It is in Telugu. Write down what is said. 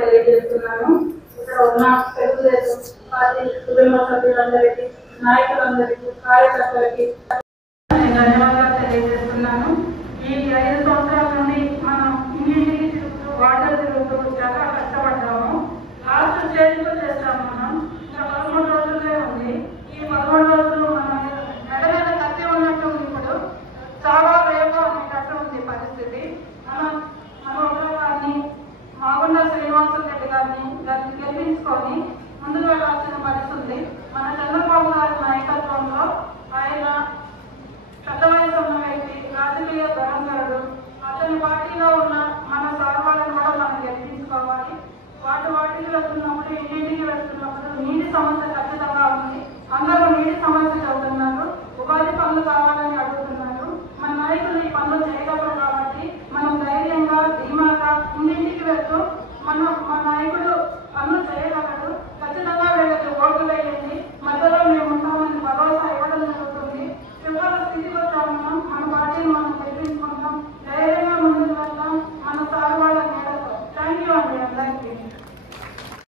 తెలియజేస్తున్నాను. ఇక్కడ ఉన్న తెలుగుదేశం పార్టీ కుటుంబ సభ్యులందరికీ, నాయకులందరికీ, కార్యకర్తలకి నేను ధన్యవాదాలు తెలియజేస్తున్నాను. ఈ 5 సంవత్సరాల నుండి మనం ఇంటింటికి తిరుగుతూ వాటర్ తిరుగుతూ చాలా కష్టపడ్డాము. లాస్ట్ స్టేజ్లో చేస్తాము. మనం ఇంకా 13 రోజులే ఉంది. ఈ 13 రోజులు మనం మెడ మీద కత్తి ఉన్నట్టు ఇప్పుడు చాలా వేగంగా అనేటట్టు ఉంది పరిస్థితి. మన ఉద్యోగాన్ని మాగుండ శ్రీనివాసులు రెడ్డి గారిని గెలిపించుకొని ముందుకు వెళ్ళాల్సిన పరిస్థితి. మన చంద్రబాబు గారి నాయకత్వంలో ఆయన పెద్ద వయసు ఉన్న వ్యక్తి, రాజకీయ ధరంకరుడు. అతని పార్టీలో ఉన్న మన సర్వాలను కూడా మనం గెలిపించుకోవాలి. వాటికి వెళ్తున్నప్పుడు, ఇంటింటికి వెళ్తున్నప్పుడు నీటి సమస్య ఖచ్చితంగా ఉంది. అందరూ నీటి సమస్య చదువుతున్నారు. ఉపాధి పనులు కావాలి.